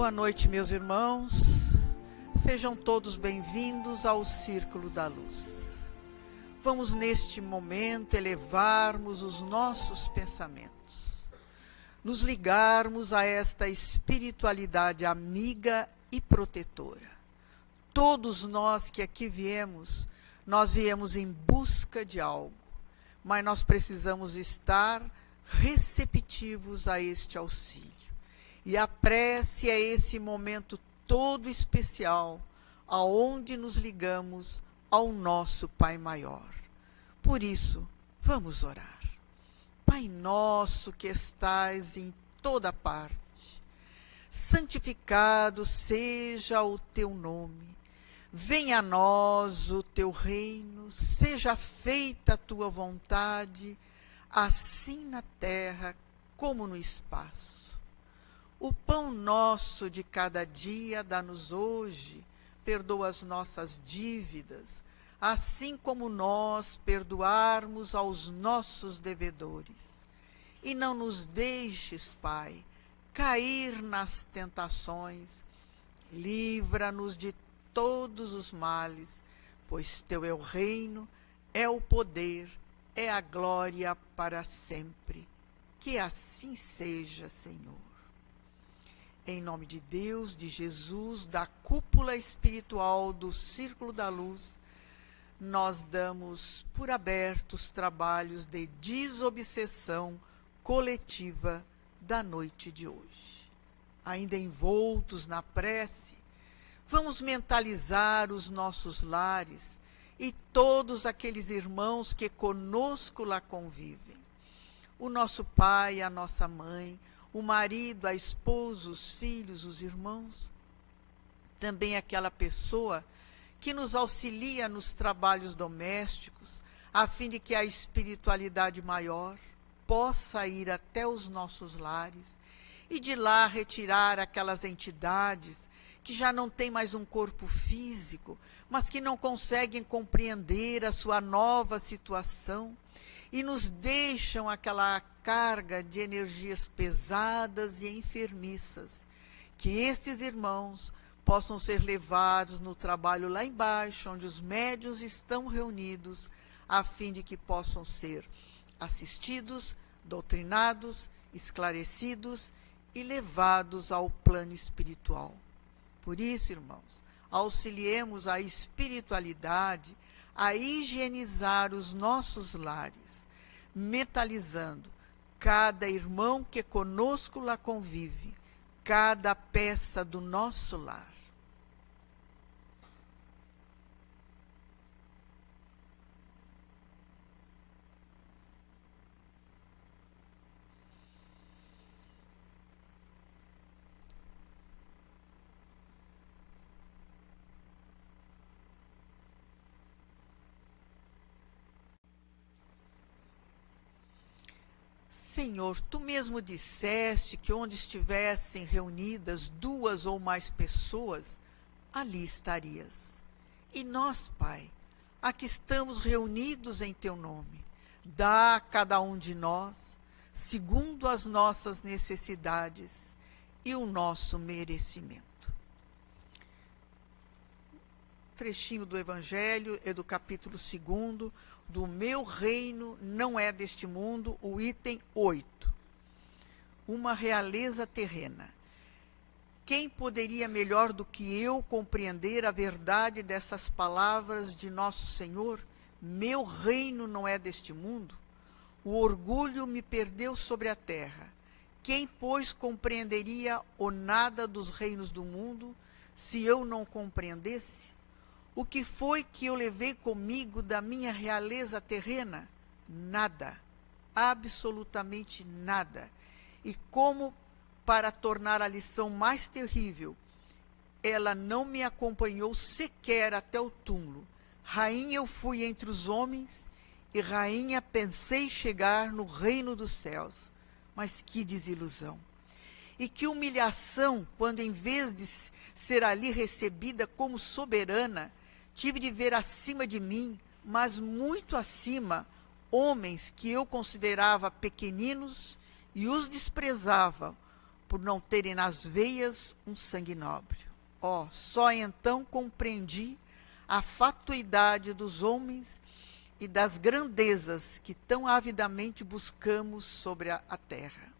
Boa noite, meus irmãos. Sejam todos bem-vindos ao Círculo da Luz. Vamos, neste momento, elevarmos os nossos pensamentos, nos ligarmos a esta espiritualidade amiga e protetora. Todos nós que aqui viemos, nós viemos em busca de algo, mas nós precisamos estar receptivos a este auxílio. E a prece é esse momento todo especial, aonde nos ligamos ao nosso Pai Maior. Por isso, vamos orar. Pai nosso que estais em toda parte, santificado seja o teu nome. Venha a nós o teu reino, seja feita a tua vontade, assim na terra como no espaço. O pão nosso de cada dia dá-nos hoje, perdoa as nossas dívidas, assim como nós perdoarmos aos nossos devedores. E não nos deixes, Pai, cair nas tentações, livra-nos de todos os males, pois teu é o reino, é o poder, é a glória para sempre. Que assim seja, Senhor. Em nome de Deus, de Jesus, da cúpula espiritual do Círculo da Luz, nós damos por abertos os trabalhos de desobsessão coletiva da noite de hoje. Ainda envoltos na prece, vamos mentalizar os nossos lares e todos aqueles irmãos que conosco lá convivem. O nosso pai, a nossa mãe, o marido, a esposa, os filhos, os irmãos. Também aquela pessoa que nos auxilia nos trabalhos domésticos, a fim de que a espiritualidade maior possa ir até os nossos lares e de lá retirar aquelas entidades que já não têm mais um corpo físico, mas que não conseguem compreender a sua nova situação e nos deixam aquela carga de energias pesadas e enfermiças. Que estes irmãos possam ser levados no trabalho lá embaixo, onde os médiuns estão reunidos, a fim de que possam ser assistidos, doutrinados, esclarecidos e levados ao plano espiritual. Por isso, irmãos, auxiliemos a espiritualidade a higienizar os nossos lares, mentalizando cada irmão que conosco lá convive, cada peça do nosso lar. Senhor, tu mesmo disseste que onde estivessem reunidas duas ou mais pessoas, ali estarias. E nós, Pai, aqui estamos reunidos em teu nome. Dá a cada um de nós, segundo as nossas necessidades e o nosso merecimento. Trechinho do Evangelho é do capítulo 2, do meu reino não é deste mundo, o item 8. Uma realeza terrena. Quem poderia melhor do que eu compreender a verdade dessas palavras de nosso Senhor? Meu reino não é deste mundo. O orgulho me perdeu sobre a terra. Quem, pois, compreenderia o nada dos reinos do mundo, se eu não compreendesse? O que foi que eu levei comigo da minha realeza terrena? Nada, absolutamente nada. E como para tornar a lição mais terrível, ela não me acompanhou sequer até o túmulo. Rainha eu fui entre os homens, e rainha pensei chegar no reino dos céus. Mas que desilusão! E que humilhação, quando em vez de ser ali recebida como soberana, tive de ver acima de mim, mas muito acima, homens que eu considerava pequeninos e os desprezava, por não terem nas veias um sangue nobre. Ó, só então compreendi a fatuidade dos homens e das grandezas que tão avidamente buscamos sobre a terra.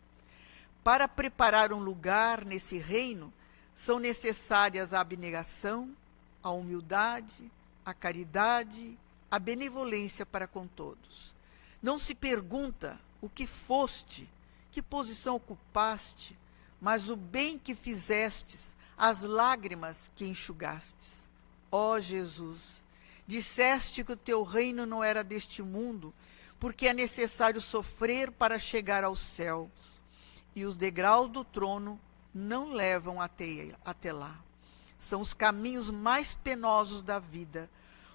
Para preparar um lugar nesse reino, são necessárias a abnegação, a humildade, a caridade, a benevolência para com todos. Não se pergunta o que foste, que posição ocupaste, mas o bem que fizestes, as lágrimas que enxugastes. Ó Jesus, disseste que o teu reino não era deste mundo, porque é necessário sofrer para chegar aos céus, e os degraus do trono não levam até lá. São os caminhos mais penosos da vida,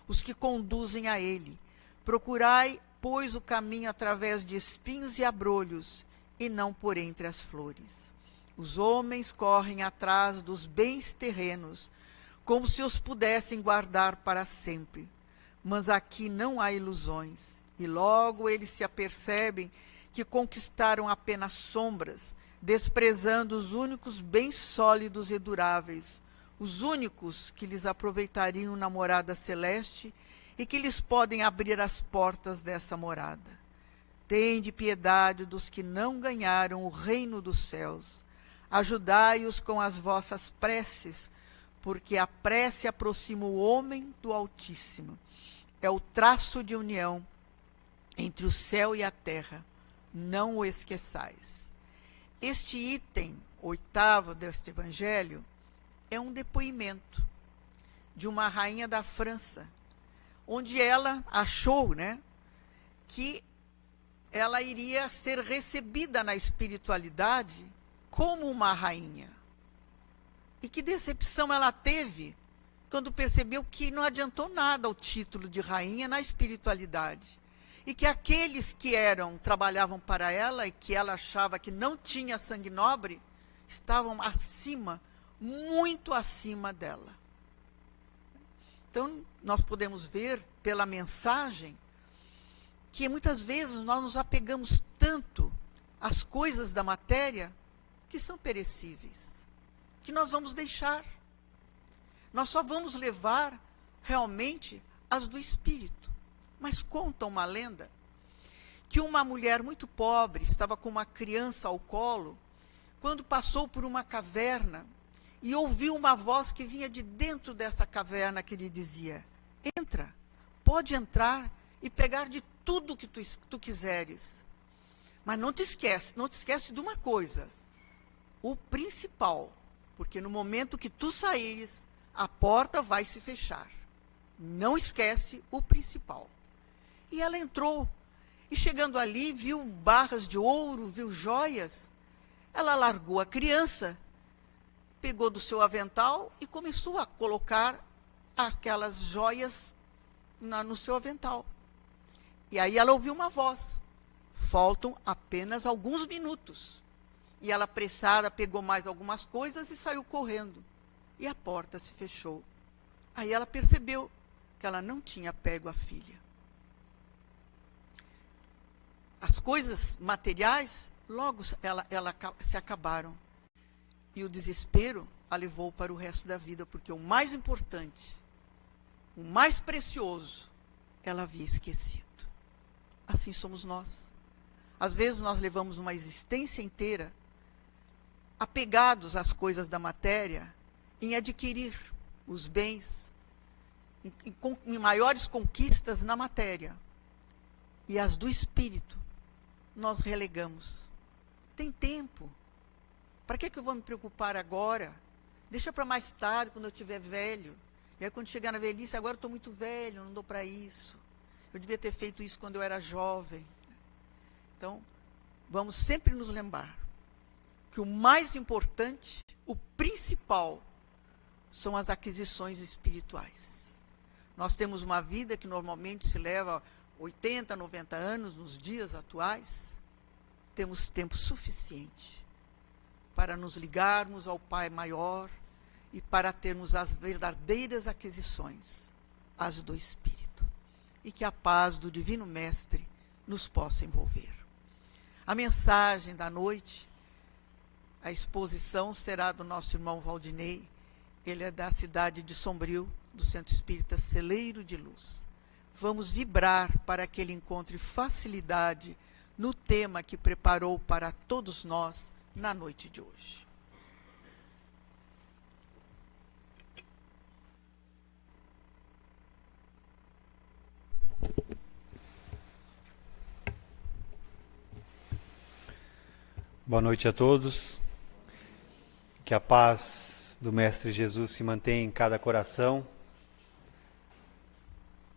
os que conduzem a ele. Procurai, pois, o caminho através de espinhos e abrolhos, e não por entre as flores. Os homens correm atrás dos bens terrenos, como se os pudessem guardar para sempre. Mas aqui não há ilusões, e logo eles se apercebem que conquistaram apenas sombras, desprezando os únicos bens sólidos e duráveis, os únicos que lhes aproveitariam na morada celeste e que lhes podem abrir as portas dessa morada. Tende piedade dos que não ganharam o reino dos céus. Ajudai-os com as vossas preces, porque a prece aproxima o homem do Altíssimo. É o traço de união entre o céu e a terra. Não o esqueçais. Este item 8º deste evangelho é um depoimento de uma rainha da França, onde ela achou, que ela iria ser recebida na espiritualidade como uma rainha. E que decepção ela teve quando percebeu que não adiantou nada o título de rainha na espiritualidade. E que aqueles que trabalhavam para ela e que ela achava que não tinha sangue nobre, estavam acima, muito acima dela. Então, nós podemos ver pela mensagem que muitas vezes nós nos apegamos tanto às coisas da matéria que são perecíveis, que nós vamos deixar. Nós só vamos levar realmente as do espírito. Mas conta uma lenda que uma mulher muito pobre estava com uma criança ao colo quando passou por uma caverna e ouviu uma voz que vinha de dentro dessa caverna que lhe dizia: entra, pode entrar e pegar de tudo que tu quiseres. Mas não te esquece de uma coisa, o principal, porque no momento que tu saíres, a porta vai se fechar. Não esquece o principal. E ela entrou, e chegando ali, viu barras de ouro, viu joias. Ela largou a criança, pegou do seu avental e começou a colocar aquelas joias no seu avental. E aí ela ouviu uma voz: faltam apenas alguns minutos. E ela, apressada, pegou mais algumas coisas e saiu correndo. E a porta se fechou. Aí ela percebeu que ela não tinha pego a filha. As coisas materiais, logo ela se acabaram. E o desespero a levou para o resto da vida, porque o mais importante, o mais precioso, ela havia esquecido. Assim somos nós. Às vezes nós levamos uma existência inteira apegados às coisas da matéria, em adquirir os bens, em maiores conquistas na matéria. E as do espírito nós relegamos. Tem tempo. Para que eu vou me preocupar agora? Deixa para mais tarde, quando eu estiver velho. E aí quando chegar na velhice, agora eu estou muito velho, não dou para isso. Eu devia ter feito isso quando eu era jovem. Então, vamos sempre nos lembrar que o mais importante, o principal, são as aquisições espirituais. Nós temos uma vida que normalmente se leva 80, 90 anos nos dias atuais. Temos tempo suficiente para nos ligarmos ao Pai maior e para termos as verdadeiras aquisições, as do Espírito. E que a paz do Divino Mestre nos possa envolver. A mensagem da noite, A exposição será do nosso irmão Valdinei. Ele é da cidade de Sombrio, do Centro Espírita Celeiro de Luz. Vamos vibrar para que ele encontre facilidade no tema que preparou para todos nós na noite de hoje. Boa noite a todos. Que a paz do Mestre Jesus se mantenha em cada coração.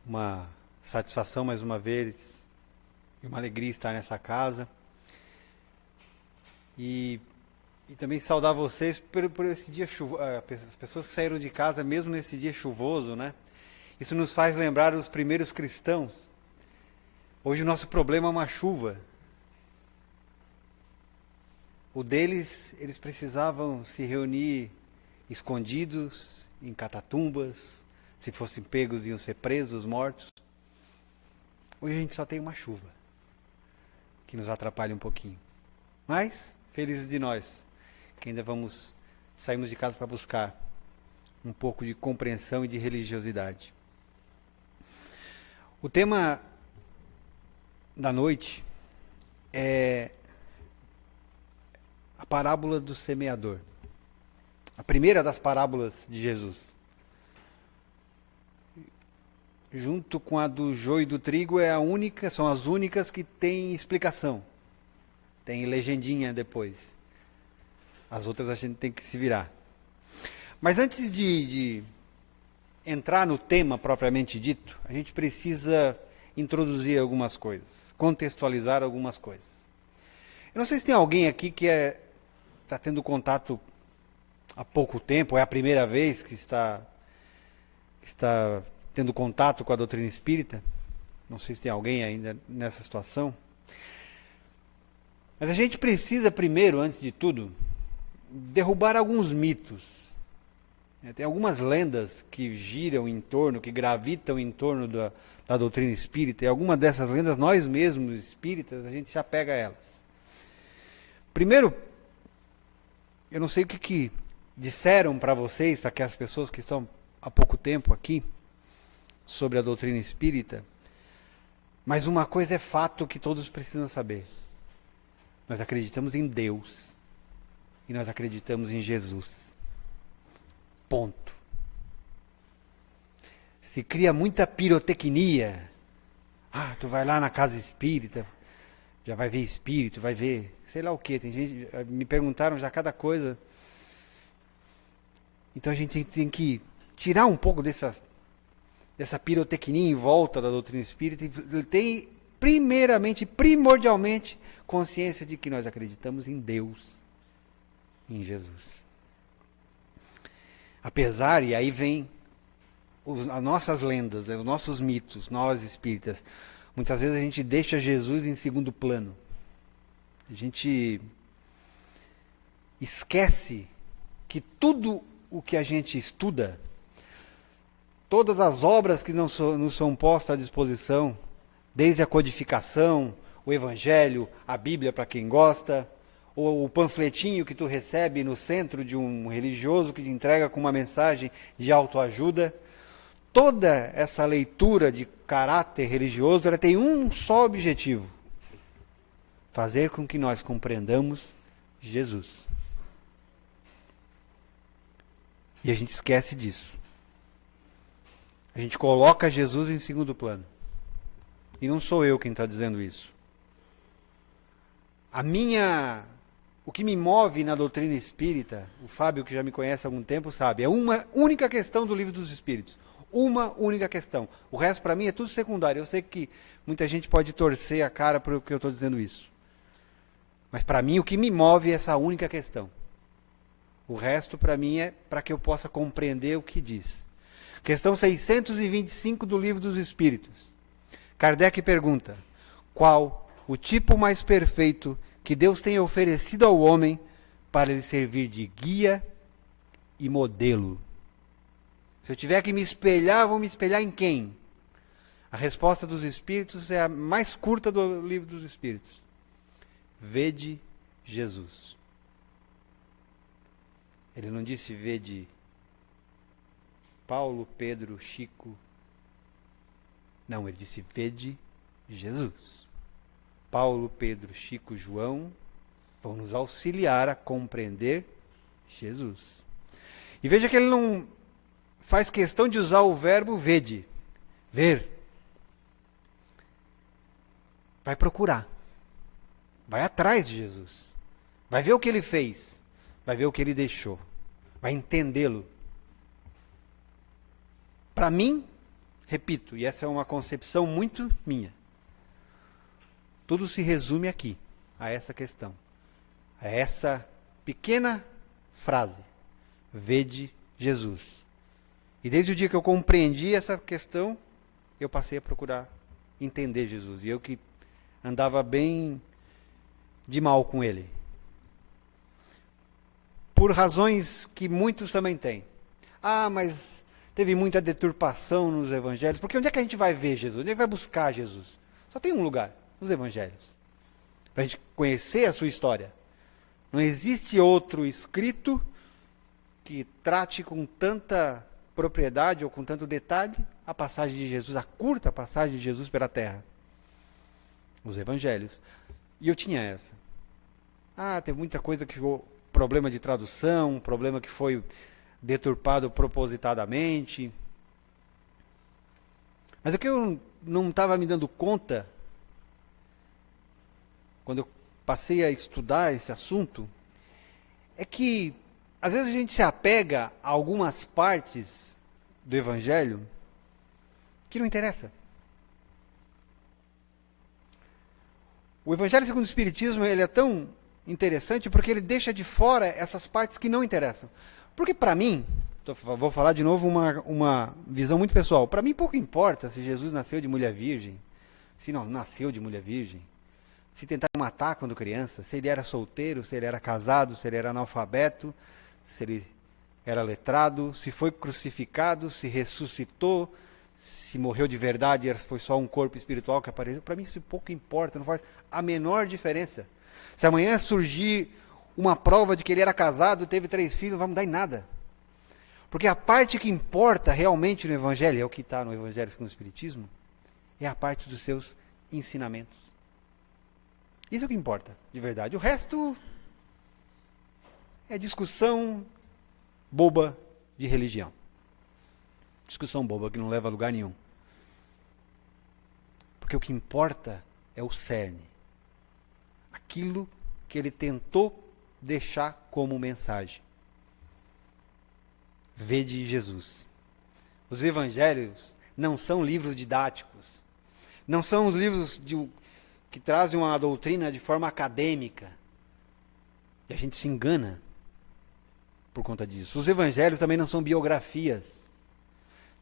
Uma satisfação mais uma vez e uma alegria estar nessa casa. E também saudar vocês por esse dia chuvoso, as pessoas que saíram de casa mesmo nesse dia chuvoso, né? Isso nos faz lembrar os primeiros cristãos. Hoje o nosso problema é uma chuva. O deles, eles precisavam se reunir escondidos, em catatumbas. Se fossem pegos, iam ser presos, mortos. Hoje a gente só tem uma chuva, que nos atrapalha um pouquinho. Mas, felizes de nós, que ainda saímos de casa para buscar um pouco de compreensão e de religiosidade. O tema da noite é a parábola do semeador. A primeira das parábolas de Jesus. Junto com a do joio e do trigo são as únicas que têm explicação. Tem legendinha depois. As outras a gente tem que se virar. Mas antes de entrar no tema propriamente dito, a gente precisa introduzir algumas coisas, contextualizar algumas coisas. Eu não sei se tem alguém aqui que está tendo contato há pouco tempo, é a primeira vez que está tendo contato com a doutrina espírita. Não sei se tem alguém ainda nessa situação. Mas a gente precisa primeiro, antes de tudo, derrubar alguns mitos. Tem algumas lendas que giram em torno, que gravitam em torno da doutrina espírita, e algumas dessas lendas, nós mesmos espíritas, a gente se apega a elas. Primeiro, eu não sei o que disseram para vocês, para aquelas pessoas que estão há pouco tempo aqui, sobre a doutrina espírita, mas uma coisa é fato que todos precisam saber. Nós acreditamos em Deus e nós acreditamos em Jesus. Ponto. Se cria muita pirotecnia. Tu vai lá na casa espírita, já vai ver espírito, vai ver sei lá o que. Tem gente, me perguntaram já cada coisa. Então a gente tem que tirar um pouco dessa pirotecnia em volta da doutrina espírita e ter primeiramente, primordialmente, consciência de que nós acreditamos em Deus, em Jesus. Apesar, e aí vem as nossas lendas, os nossos mitos, nós espíritas, muitas vezes a gente deixa Jesus em segundo plano. A gente esquece que tudo o que a gente estuda, todas as obras que nos são postas à disposição, desde a codificação, o Evangelho, a Bíblia para quem gosta, ou o panfletinho que tu recebe no centro de um religioso que te entrega com uma mensagem de autoajuda, toda essa leitura de caráter religioso, ela tem um só objetivo: fazer com que nós compreendamos Jesus. E a gente esquece disso. A gente coloca Jesus em segundo plano. E não sou eu quem está dizendo isso. O que me move na doutrina espírita, o Fábio, que já me conhece há algum tempo, sabe, é uma única questão do Livro dos Espíritos. Uma única questão. O resto, para mim, é tudo secundário. Eu sei que muita gente pode torcer a cara por que eu estou dizendo isso. Mas, para mim, o que me move é essa única questão. O resto, para mim, é para que eu possa compreender o que diz. Questão 625 do Livro dos Espíritos. Kardec pergunta: qual o tipo mais perfeito que Deus tem oferecido ao homem para lhe servir de guia e modelo? Se eu tiver que me espelhar, vou me espelhar em quem? A resposta dos Espíritos é a mais curta do Livro dos Espíritos. Vede Jesus. Ele não disse vede Paulo, Pedro, Chico. Não, ele disse vede Jesus. Paulo, Pedro, Chico, João vão nos auxiliar a compreender Jesus. E veja que ele não faz questão de usar o verbo vede, ver. Vai procurar. Vai atrás de Jesus. Vai ver o que ele fez. Vai ver o que ele deixou. Vai entendê-lo. Para mim, repito, e essa é uma concepção muito minha, tudo se resume aqui, a essa questão. A essa pequena frase. Vede Jesus. E desde o dia que eu compreendi essa questão, eu passei a procurar entender Jesus. E eu que andava bem de mal com ele. Por razões que muitos também têm. Ah, mas teve muita deturpação nos evangelhos. Porque onde é que a gente vai ver Jesus? Onde é que vai buscar Jesus? Só tem um lugar, nos evangelhos. Para a gente conhecer a sua história. Não existe outro escrito que trate com tanta propriedade ou com tanto detalhe a passagem de Jesus, a curta passagem de Jesus pela terra. Os evangelhos. E eu tinha essa. Ah, teve muita coisa que foi problema de tradução, problema que foi deturpado propositadamente. Mas o que eu não estava me dando conta, quando eu passei a estudar esse assunto, é que às vezes a gente se apega a algumas partes do Evangelho que não interessa. O Evangelho segundo o Espiritismo, ele é tão interessante porque ele deixa de fora essas partes que não interessam. Porque para mim, vou falar de novo uma visão muito pessoal, para mim pouco importa se Jesus nasceu de mulher virgem, se não nasceu de mulher virgem, se tentaram matar quando criança, se ele era solteiro, se ele era casado, se ele era analfabeto, se ele era letrado, se foi crucificado, se ressuscitou, se morreu de verdade, foi só um corpo espiritual que apareceu. Para mim isso pouco importa, não faz a menor diferença. Se amanhã surgir uma prova de que ele era casado, teve 3 filhos, não vai mudar em nada. Porque a parte que importa realmente no Evangelho, é o que está no Evangelho com o Espiritismo, é a parte dos seus ensinamentos. Isso é o que importa, de verdade. O resto é discussão boba de religião. Discussão boba que não leva a lugar nenhum. Porque o que importa é o cerne. Aquilo que ele tentou deixar como mensagem. Vede Jesus. Os evangelhos não são livros didáticos. Não são os livros que trazem uma doutrina de forma acadêmica. E a gente se engana por conta disso. Os evangelhos também não são biografias.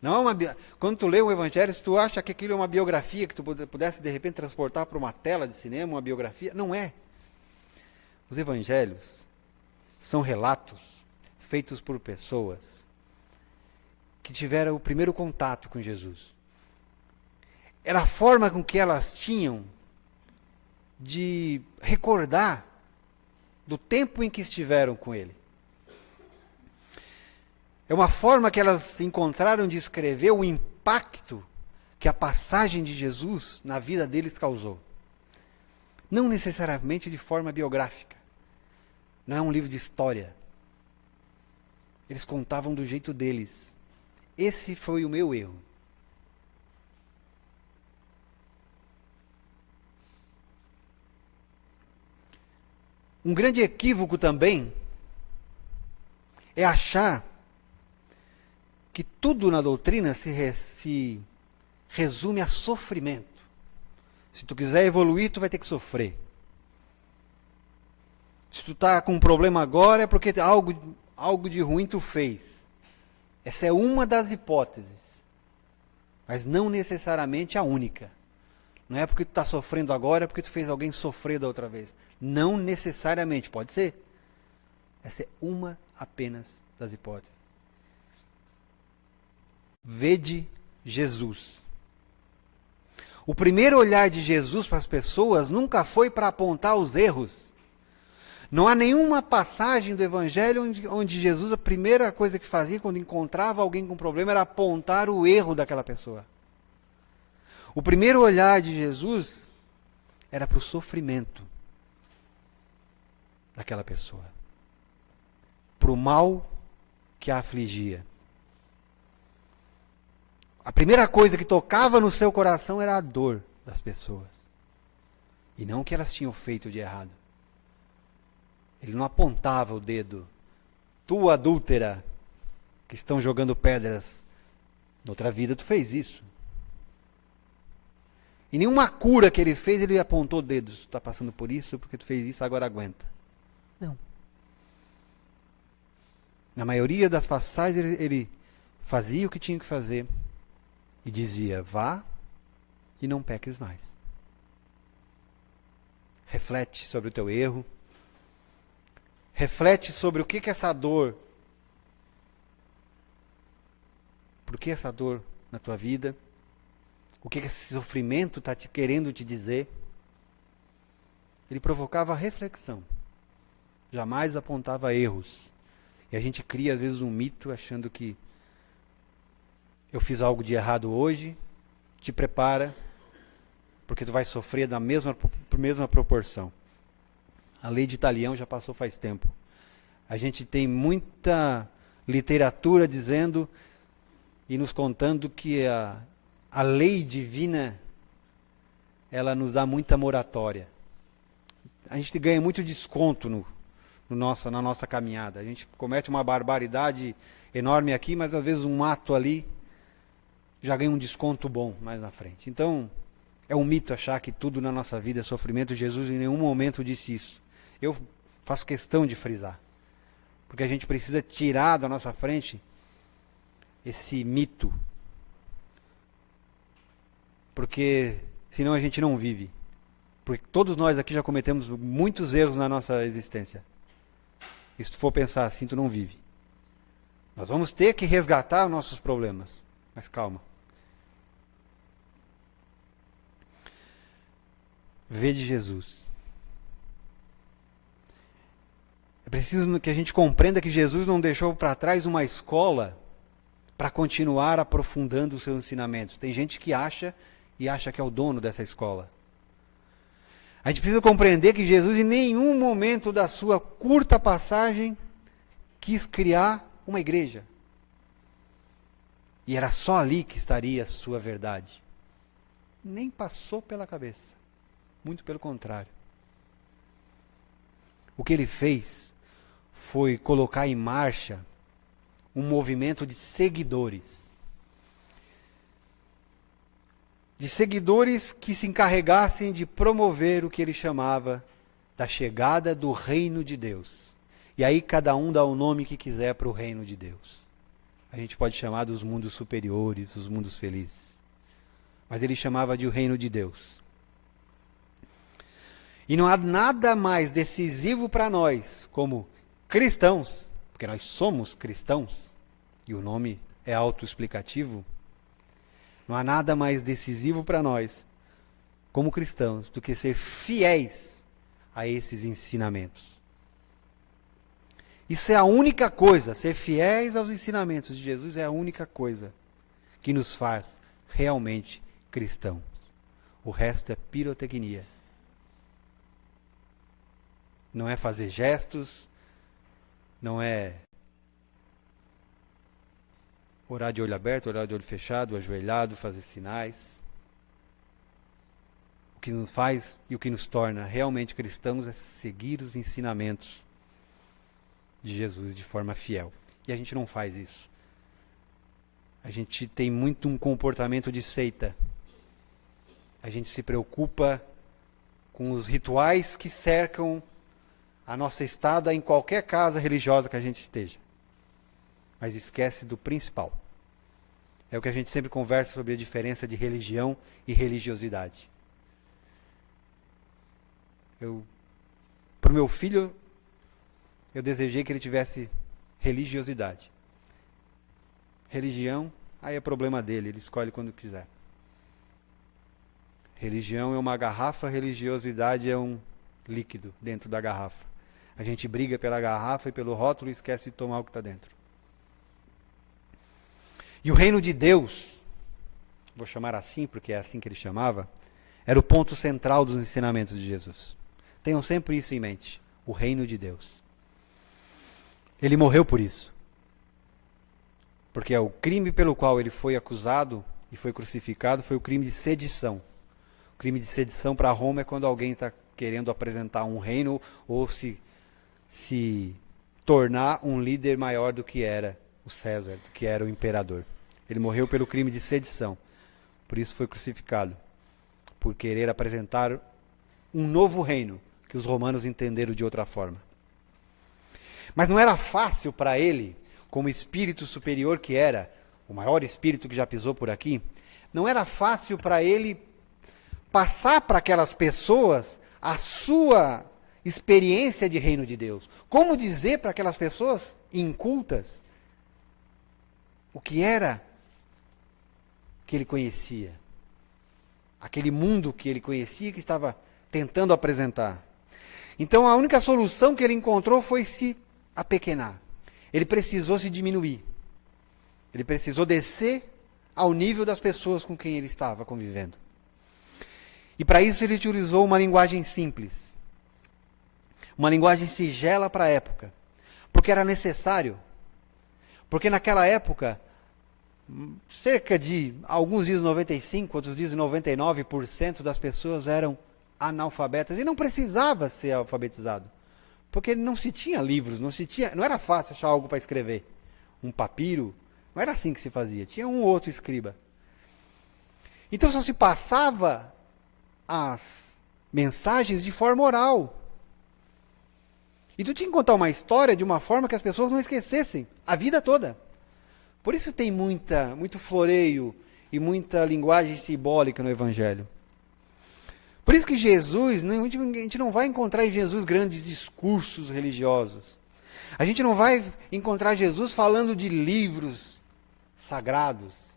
Não é uma, quando tu lê o evangelho, se tu acha que aquilo é uma biografia que tu pudesse de repente transportar para uma tela de cinema, uma biografia, não é. Os evangelhos são relatos feitos por pessoas que tiveram o primeiro contato com Jesus. Era a forma com que elas tinham de recordar do tempo em que estiveram com ele. É uma forma que elas encontraram de escrever o impacto que a passagem de Jesus na vida deles causou. Não necessariamente de forma biográfica. Não é um livro de história. Eles contavam do jeito deles. Esse foi o meu erro. Um grande equívoco também é achar que tudo na doutrina se resume a sofrimento. Se tu quiser evoluir, tu vai ter que sofrer. Se tu está com um problema agora, é porque algo de ruim tu fez. Essa é uma das hipóteses, mas não necessariamente a única. Não é porque tu está sofrendo agora, é porque tu fez alguém sofrer da outra vez. Não necessariamente, pode ser. Essa é uma apenas das hipóteses. Vede Jesus. O primeiro olhar de Jesus para as pessoas nunca foi para apontar os erros. Não há nenhuma passagem do Evangelho onde Jesus, a primeira coisa que fazia quando encontrava alguém com problema era apontar o erro daquela pessoa. O primeiro olhar de Jesus era para o sofrimento daquela pessoa, para o mal que a afligia. A primeira coisa que tocava no seu coração era a dor das pessoas, e não o que elas tinham feito de errado. Ele não apontava o dedo. Tu, adúltera, que estão jogando pedras, noutra vida tu fez isso. E nenhuma cura que ele fez, ele apontou dedos. Tu está passando por isso, porque tu fez isso, agora aguenta. Não. Na maioria das passagens, ele fazia o que tinha que fazer e dizia, vá e não peques mais. Reflete sobre o teu erro. Reflete sobre o que essa dor, por que essa dor na tua vida, o que esse sofrimento está querendo te dizer. Ele provocava reflexão, jamais apontava erros. E a gente cria às vezes um mito achando que eu fiz algo de errado hoje, te prepara, porque tu vai sofrer da mesma proporção. A lei de Italião já passou faz tempo. A gente tem muita literatura dizendo e nos contando que a lei divina, ela nos dá muita moratória. A gente ganha muito desconto na nossa caminhada. A gente comete uma barbaridade enorme aqui, mas às vezes um ato ali já ganha um desconto bom mais na frente. Então, é um mito achar que tudo na nossa vida é sofrimento. Jesus em nenhum momento disse isso. Eu faço questão de frisar, porque a gente precisa tirar da nossa frente esse mito, porque senão a gente não vive. Porque todos nós aqui já cometemos muitos erros na nossa existência. E se tu for pensar assim, tu não vive. Nós vamos ter que resgatar os nossos problemas, mas calma. Vê de Jesus. É preciso que a gente compreenda que Jesus não deixou para trás uma escola para continuar aprofundando os seus ensinamentos. Tem gente que acha que é o dono dessa escola. A gente precisa compreender que Jesus em nenhum momento da sua curta passagem quis criar uma igreja. E era só ali que estaria a sua verdade. Nem passou pela cabeça. Muito pelo contrário. O que ele fez foi colocar em marcha um movimento de seguidores. De seguidores que se encarregassem de promover o que ele chamava da chegada do reino de Deus. E aí cada um dá o nome que quiser para o reino de Deus. A gente pode chamar dos mundos superiores, os mundos felizes. Mas ele chamava de o reino de Deus. E não há nada mais decisivo para nós, como cristãos, porque nós somos cristãos, e o nome é autoexplicativo, não há nada mais decisivo para nós, como cristãos, do que ser fiéis a esses ensinamentos. Isso é a única coisa, ser fiéis aos ensinamentos de Jesus é a única coisa que nos faz realmente cristãos. O resto é pirotecnia. Não é fazer gestos, não é orar de olho aberto, orar de olho fechado, ajoelhado, fazer sinais. O que nos faz e o que nos torna realmente cristãos é seguir os ensinamentos de Jesus de forma fiel. E a gente não faz isso. A gente tem muito um comportamento de seita. A gente se preocupa com os rituais que cercam a nossa estada em qualquer casa religiosa que a gente esteja. Mas esquece do principal. É o que a gente sempre conversa sobre a diferença de religião e religiosidade. Para o meu filho, eu desejei que ele tivesse religiosidade. Religião, aí é problema dele, ele escolhe quando quiser. Religião é uma garrafa, religiosidade é um líquido dentro da garrafa. A gente briga pela garrafa e pelo rótulo e esquece de tomar o que está dentro. E o reino de Deus, vou chamar assim porque é assim que ele chamava, era o ponto central dos ensinamentos de Jesus. Tenham sempre isso em mente, o reino de Deus. Ele morreu por isso. Porque o crime pelo qual ele foi acusado e foi crucificado foi o crime de sedição. O crime de sedição para Roma é quando alguém está querendo apresentar um reino ou se tornar um líder maior do que era o César, do que era o imperador. Ele morreu pelo crime de sedição. Por isso foi crucificado. Por querer apresentar um novo reino que os romanos entenderam de outra forma. Mas não era fácil para ele, como espírito superior que era, o maior espírito que já pisou por aqui, não era fácil para ele passar para aquelas pessoas a sua experiência de reino de Deus. Como dizer para aquelas pessoas incultas o que era que ele conhecia? Aquele mundo que ele conhecia, que estava tentando apresentar. Então a única solução que ele encontrou foi se apequenar. Ele precisou se diminuir. Ele precisou descer ao nível das pessoas com quem ele estava convivendo. E para isso ele utilizou uma linguagem simples. Uma linguagem sigela para a época. Porque era necessário. Porque naquela época, cerca de, alguns dizem 95%, outros dizem 99% das pessoas eram analfabetas. E não precisava ser alfabetizado. Porque não se tinha livros, não era fácil achar algo para escrever. Um papiro, não era assim que se fazia. Tinha um ou outro escriba. Então só se passava as mensagens de forma oral. E tu tinha que contar uma história de uma forma que as pessoas não esquecessem a vida toda. Por isso tem muito floreio e muita linguagem simbólica no Evangelho. Por isso que Jesus, a gente não vai encontrar em Jesus grandes discursos religiosos. A gente não vai encontrar Jesus falando de livros sagrados.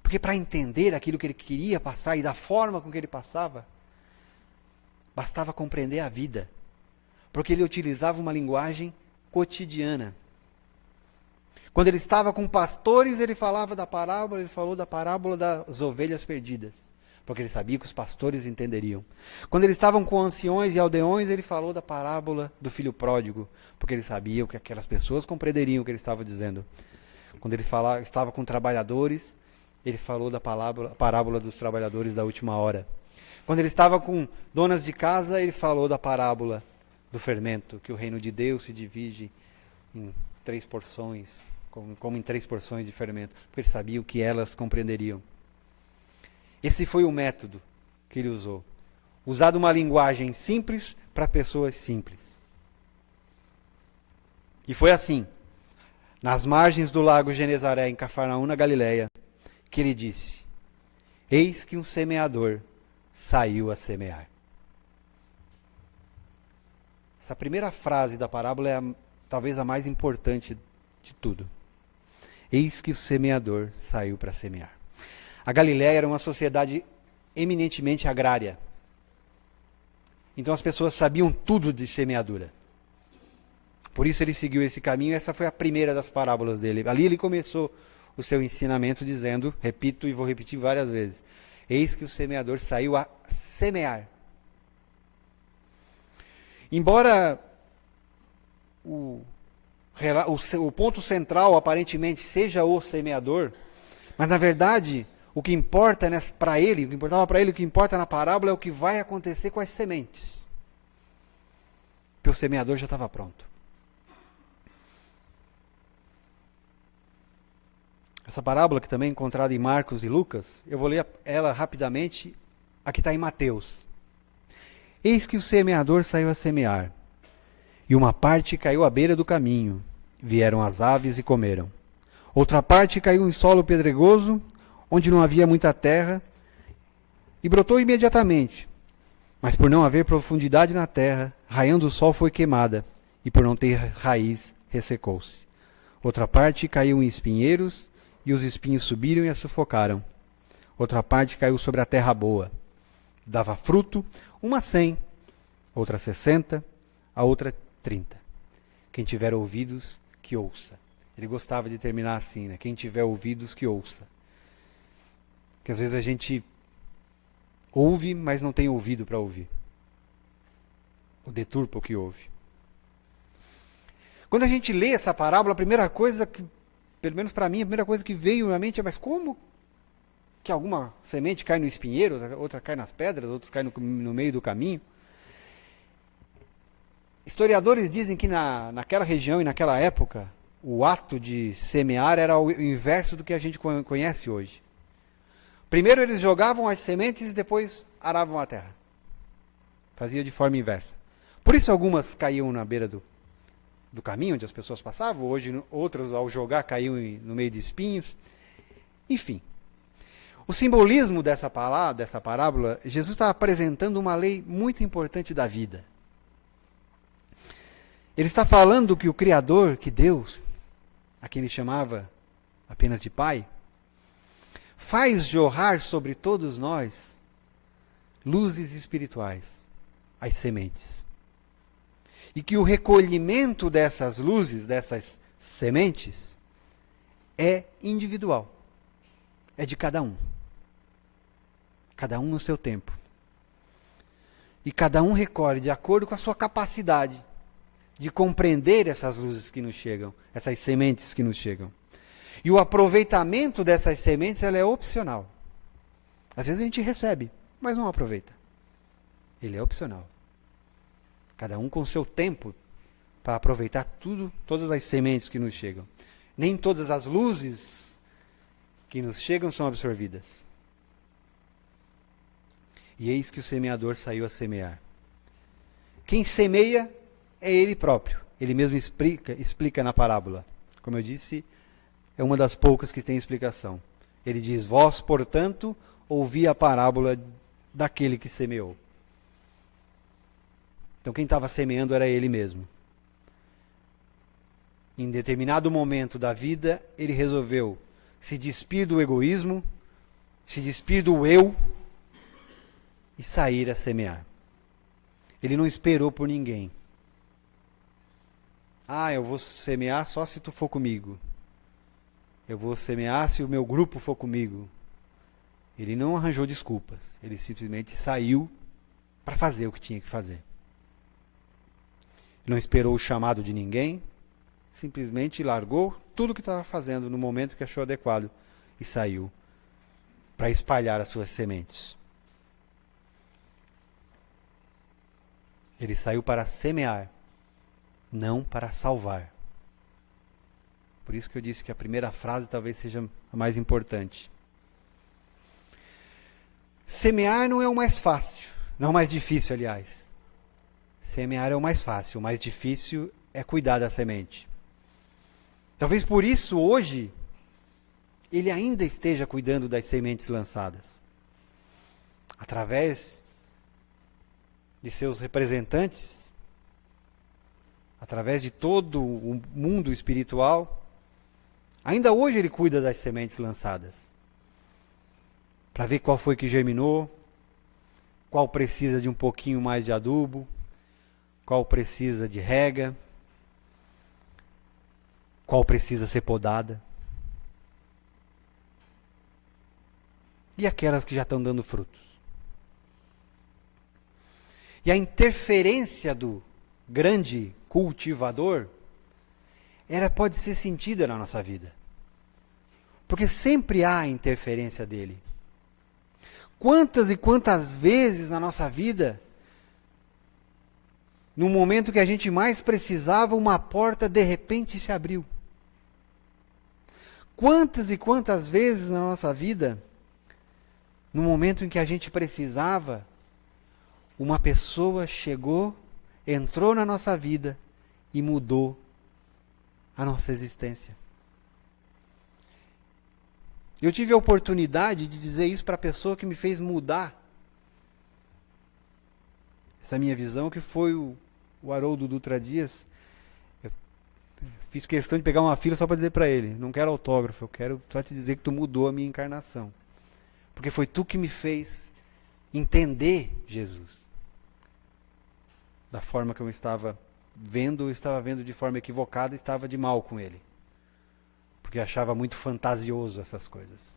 Porque para entender aquilo que ele queria passar e da forma com que ele passava, bastava compreender a vida. Porque ele utilizava uma linguagem cotidiana. Quando ele estava com pastores, ele falava da parábola, ele falou da parábola das ovelhas perdidas. Porque ele sabia que os pastores entenderiam. Quando eles estavam com anciões e aldeões, ele falou da parábola do filho pródigo, porque ele sabia que aquelas pessoas compreenderiam o que ele estava dizendo. Quando ele estava com trabalhadores, ele falou da parábola dos trabalhadores da última hora. Quando ele estava com donas de casa, ele falou da parábola do fermento, que o reino de Deus se divide em 3 porções, como em 3 porções de fermento, porque ele sabia o que elas compreenderiam. Esse foi o método que ele usou. Usado uma linguagem simples para pessoas simples. E foi assim, nas margens do lago Genezaré, em Cafarnaum, na Galileia, que ele disse: eis que um semeador saiu a semear. Essa primeira frase da parábola é talvez a mais importante de tudo. Eis que o semeador saiu para semear. A Galileia era uma sociedade eminentemente agrária. Então as pessoas sabiam tudo de semeadura. Por isso ele seguiu esse caminho, e essa foi a primeira das parábolas dele. Ali ele começou o seu ensinamento dizendo, repito e vou repetir várias vezes, eis que o semeador saiu a semear. Embora o ponto central aparentemente seja o semeador, mas na verdade o que importa para ele, o que importava para ele, o que importa na parábola é o que vai acontecer com as sementes. Porque o semeador já estava pronto. Essa parábola, que também é encontrada em Marcos e Lucas, eu vou ler ela rapidamente, aqui está em Mateus. Eis que o semeador saiu a semear, e uma parte caiu à beira do caminho, vieram as aves e comeram. Outra parte caiu em solo pedregoso, onde não havia muita terra, e brotou imediatamente. Mas por não haver profundidade na terra, raiando o sol foi queimada, e por não ter raiz, ressecou-se. Outra parte caiu em espinheiros, e os espinhos subiram e a sufocaram. Outra parte caiu sobre a terra boa. Dava fruto, 100, outra 60, a outra 30. Quem tiver ouvidos, que ouça. Ele gostava de terminar assim, né? Quem tiver ouvidos, que ouça. Porque às vezes a gente ouve, mas não tem ouvido para ouvir. O deturpa o que ouve. Quando a gente lê essa parábola, a primeira coisa que, pelo menos para mim, a primeira coisa que veio na mente é: mas como que alguma semente cai no espinheiro, outra cai nas pedras, outras caem no meio do caminho? Historiadores dizem que naquela região e naquela época, o ato de semear era o inverso do que a gente conhece hoje. Primeiro eles jogavam as sementes e depois aravam a terra. Fazia de forma inversa. Por isso algumas caíam na beira do caminho onde as pessoas passavam, hoje outras ao jogar caíam no meio de espinhos. Enfim, o simbolismo dessa parábola, Jesus está apresentando uma lei muito importante da vida. Ele está falando que o Criador, que Deus, a quem ele chamava apenas de Pai, faz jorrar sobre todos nós luzes espirituais, as sementes. E que o recolhimento dessas luzes, dessas sementes, é individual. É de cada um. Cada um no seu tempo. E cada um recolhe de acordo com a sua capacidade de compreender essas luzes que nos chegam, essas sementes que nos chegam. E o aproveitamento dessas sementes, ela é opcional. Às vezes a gente recebe, mas não aproveita. Ele é opcional. Cada um com o seu tempo para aproveitar todas as sementes que nos chegam. Nem todas as luzes que nos chegam são absorvidas. E eis que o semeador saiu a semear. Quem semeia é ele próprio. Ele mesmo explica na parábola. Como eu disse, é uma das poucas que tem explicação. Ele diz: vós, portanto, ouvi a parábola daquele que semeou. Então quem estava semeando era ele mesmo. Em determinado momento da vida, ele resolveu se despir do egoísmo, se despir do eu e sair a semear. Ele não esperou por ninguém. Eu vou semear só se tu for comigo. Eu vou semear se o meu grupo for comigo. Ele não arranjou desculpas. Ele simplesmente saiu para fazer o que tinha que fazer. Não esperou o chamado de ninguém. Simplesmente largou tudo o que estava fazendo no momento que achou adequado e saiu para espalhar as suas sementes. Ele saiu para semear, não para salvar. Por isso que eu disse que a primeira frase talvez seja a mais importante. Semear não é o mais fácil, não é o mais difícil, aliás. Semear é o mais fácil, o mais difícil é cuidar da semente. Talvez por isso, hoje, ele ainda esteja cuidando das sementes lançadas. Através de seus representantes, através de todo o mundo espiritual, ainda hoje ele cuida das sementes lançadas. Para ver qual foi que germinou, qual precisa de um pouquinho mais de adubo, qual precisa de rega, qual precisa ser podada. E aquelas que já estão dando frutos. E a interferência do grande cultivador, ela pode ser sentida na nossa vida. Porque sempre há a interferência dele. Quantas e quantas vezes na nossa vida, no momento que a gente mais precisava, uma porta de repente se abriu. Quantas e quantas vezes na nossa vida, no momento em que a gente precisava, uma pessoa chegou, entrou na nossa vida e mudou a nossa existência. Eu tive a oportunidade de dizer isso para a pessoa que me fez mudar essa minha visão, que foi o Haroldo Dutra Dias. Eu fiz questão de pegar uma fila só para dizer para ele: não quero autógrafo, eu quero só te dizer que tu mudou a minha encarnação. Porque foi tu que me fez entender Jesus. da forma que eu estava vendo de forma equivocada, estava de mal com ele. Porque achava muito fantasioso essas coisas.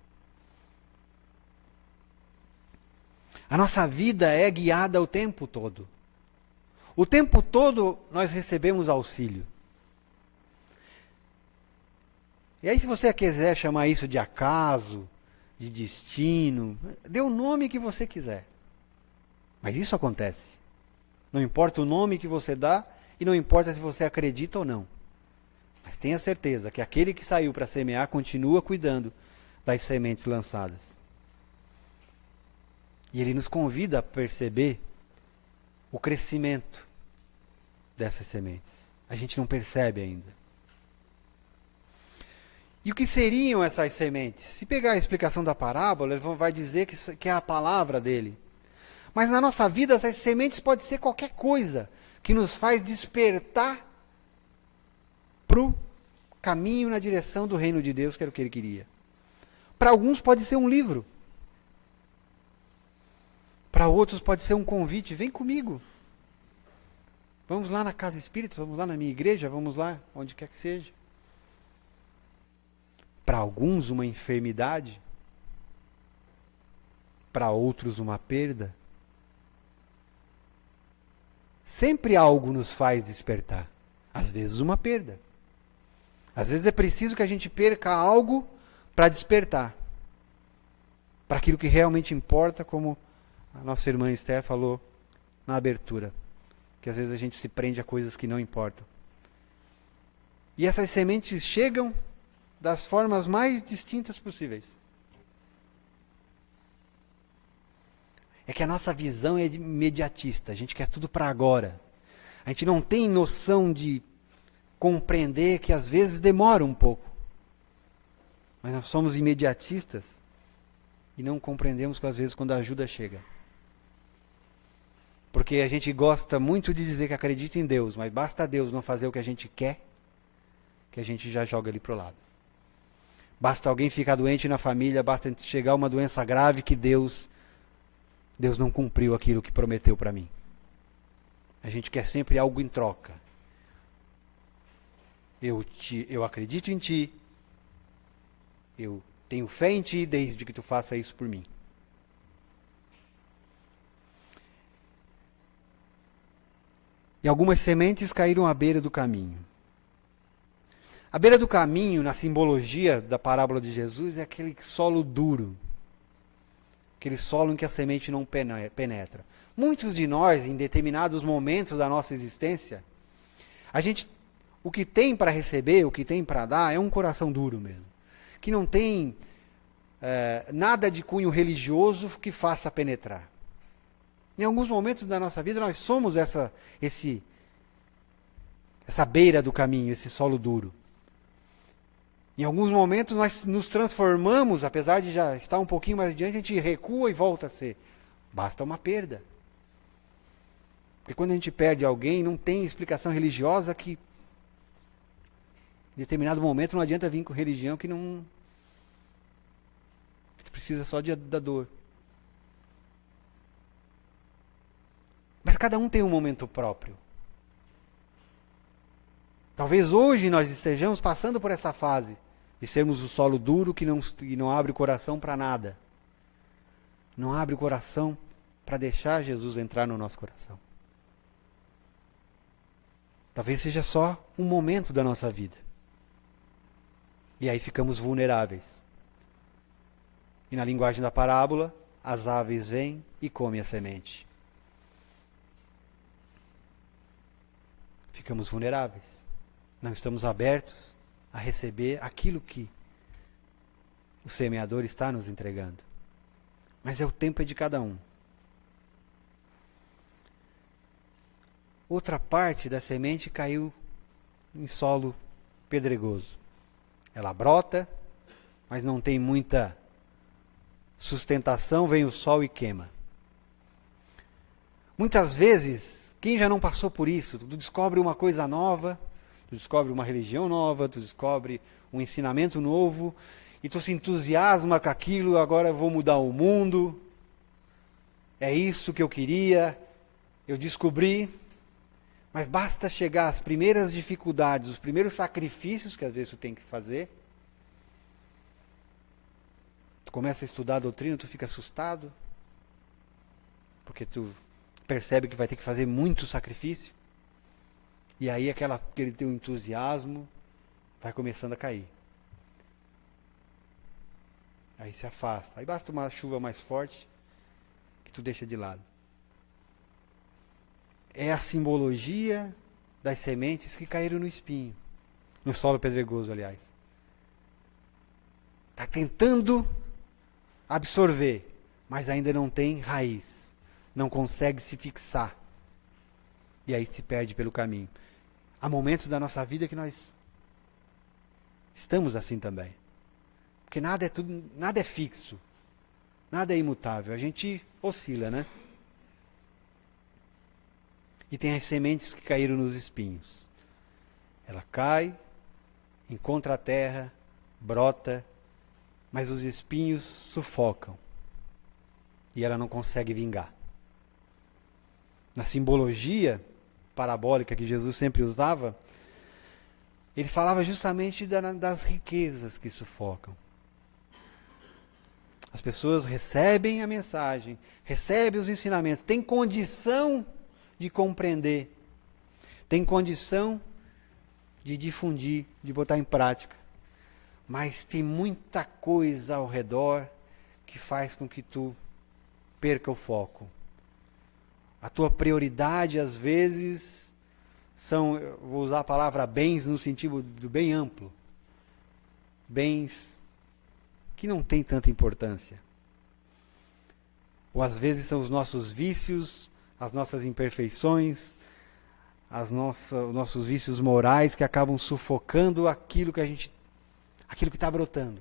A nossa vida é guiada o tempo todo. O tempo todo nós recebemos auxílio. E aí, se você quiser chamar isso de acaso, de destino, dê o nome que você quiser. Mas isso acontece. Não importa o nome que você dá e não importa se você acredita ou não. Mas tenha certeza que aquele que saiu para semear continua cuidando das sementes lançadas. E ele nos convida a perceber o crescimento dessas sementes. A gente não percebe ainda. E o que seriam essas sementes? Se pegar a explicação da parábola, ele vai dizer que é a palavra dele. Mas na nossa vida, essas sementes podem ser qualquer coisa que nos faz despertar para o caminho na direção do reino de Deus, que era o que ele queria. Para alguns pode ser um livro. Para outros pode ser um convite. Vem comigo. Vamos lá na casa espírita, vamos lá na minha igreja, vamos lá onde quer que seja. Para alguns, uma enfermidade. Para outros, uma perda. Sempre algo nos faz despertar. Às vezes, uma perda. Às vezes é preciso que a gente perca algo para despertar. Para aquilo que realmente importa, como a nossa irmã Esther falou na abertura. Que às vezes a gente se prende a coisas que não importam. E essas sementes chegam das formas mais distintas possíveis. É que a nossa visão é imediatista, a gente quer tudo para agora. A gente não tem noção de compreender que às vezes demora um pouco. Mas nós somos imediatistas e não compreendemos que às vezes quando a ajuda chega. Porque a gente gosta muito de dizer que acredita em Deus, mas basta Deus não fazer o que a gente quer, que a gente já joga ali para o lado. Basta alguém ficar doente na família, basta chegar uma doença grave que Deus não cumpriu aquilo que prometeu para mim. A gente quer sempre algo em troca. Eu acredito em ti, eu tenho fé em ti desde que tu faça isso por mim. E algumas sementes caíram à beira do caminho. A beira do caminho, na simbologia da parábola de Jesus, é aquele solo duro. Aquele solo em que a semente não penetra. Muitos de nós, em determinados momentos da nossa existência, o que tem para receber, o que tem para dar, é um coração duro mesmo. Que não tem nada de cunho religioso que faça penetrar. Em alguns momentos da nossa vida, nós somos essa beira do caminho, esse solo duro. Em alguns momentos nós nos transformamos, apesar de já estar um pouquinho mais adiante, a gente recua e volta a ser. Basta uma perda. Porque quando a gente perde alguém, não tem explicação religiosa que em determinado momento não adianta vir com religião que precisa só da dor. Mas cada um tem um momento próprio. Talvez hoje nós estejamos passando por essa fase de sermos o solo duro que não abre o coração para nada. Não abre o coração para deixar Jesus entrar no nosso coração. Talvez seja só um momento da nossa vida. E aí ficamos vulneráveis. E na linguagem da parábola, as aves vêm e comem a semente. Ficamos vulneráveis. Não estamos abertos a receber aquilo que o semeador está nos entregando. Mas o tempo é de cada um. Outra parte da semente caiu em solo pedregoso. Ela brota, mas não tem muita sustentação, vem o sol e queima. Muitas vezes, quem já não passou por isso, tu descobre uma coisa nova, tu descobre uma religião nova, tu descobre um ensinamento novo, e tu se entusiasma com aquilo, agora eu vou mudar o mundo, é isso que eu queria, eu descobri, Mas basta chegar às primeiras dificuldades, os primeiros sacrifícios que às vezes tu tem que fazer. Tu começa a estudar a doutrina, tu fica assustado, porque tu percebe que vai ter que fazer muito sacrifício. E aí aquele teu entusiasmo vai começando a cair. Aí se afasta. Aí basta uma chuva mais forte que tu deixa de lado. É a simbologia das sementes que caíram no espinho. No solo pedregoso, aliás. Está tentando absorver, mas ainda não tem raiz. Não consegue se fixar. E aí se perde pelo caminho. Há momentos da nossa vida que nós estamos assim também. Porque nada é fixo. Nada é imutável. A gente oscila, né? E tem as sementes que caíram nos espinhos. Ela cai, encontra a terra, brota, mas os espinhos sufocam. E ela não consegue vingar. Na simbologia parabólica que Jesus sempre usava, ele falava justamente das riquezas que sufocam. As pessoas recebem a mensagem, recebem os ensinamentos, têm condição de compreender, têm condição de difundir, de botar em prática. Mas tem muita coisa ao redor que faz com que tu perca o foco. A tua prioridade, às vezes, são, eu vou usar a palavra bens no sentido do bem amplo. Bens que não têm tanta importância. Ou às vezes são os nossos vícios, as nossas imperfeições, os nossos vícios morais que acabam sufocando aquilo que está brotando.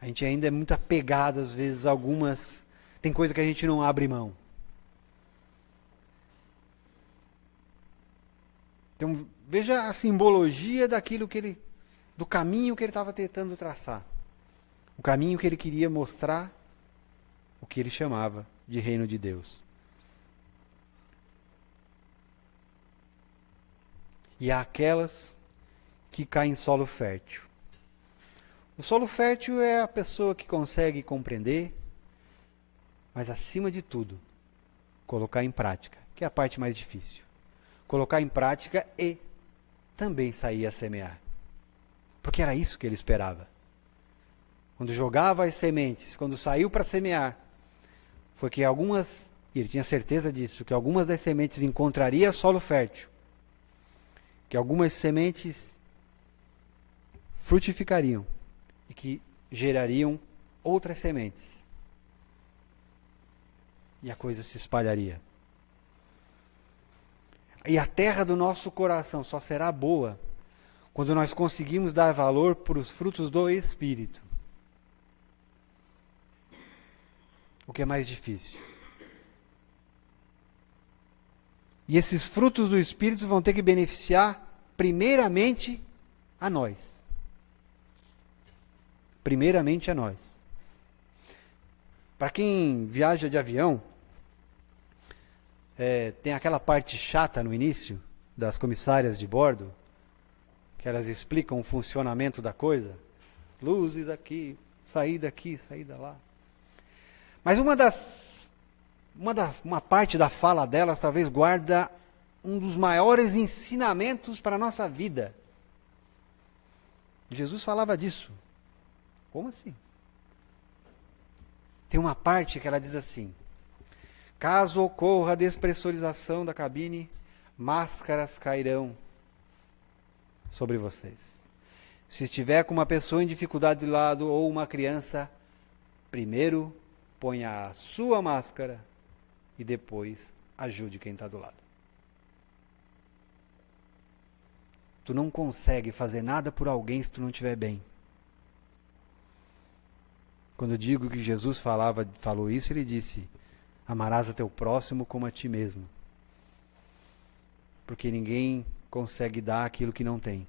A gente ainda é muito apegado, às vezes, a algumas. Tem coisa que a gente não abre mão. Então, veja a simbologia do caminho que ele estava tentando traçar. O caminho que ele queria mostrar, o que ele chamava de reino de Deus. E há aquelas que caem em solo fértil. O solo fértil é a pessoa que consegue compreender, mas acima de tudo, colocar em prática, que é a parte mais difícil. Colocar em prática e também sair a semear. Porque era isso que ele esperava. Quando jogava as sementes, quando saiu para semear, foi que algumas, e ele tinha certeza disso, que algumas das sementes encontraria solo fértil. Que algumas sementes frutificariam e que gerariam outras sementes. E a coisa se espalharia. E a terra do nosso coração só será boa quando nós conseguimos dar valor para os frutos do Espírito. O que é mais difícil. E esses frutos do Espírito vão ter que beneficiar primeiramente a nós. Primeiramente a nós. Para quem viaja de avião, tem aquela parte chata no início, das comissárias de bordo, que elas explicam o funcionamento da coisa. Luzes aqui, saída lá. Mas uma parte da fala delas talvez guarda um dos maiores ensinamentos para a nossa vida. Jesus falava disso. Como assim? Tem uma parte que ela diz assim: caso ocorra a despressurização da cabine, máscaras cairão sobre vocês. Se estiver com uma pessoa em dificuldade de lado ou uma criança, primeiro ponha a sua máscara e depois ajude quem está do lado. Tu não consegue fazer nada por alguém se tu não estiver bem. Quando eu digo que Jesus falou isso, ele disse: amarás a teu próximo como a ti mesmo. Porque ninguém consegue dar aquilo que não tem.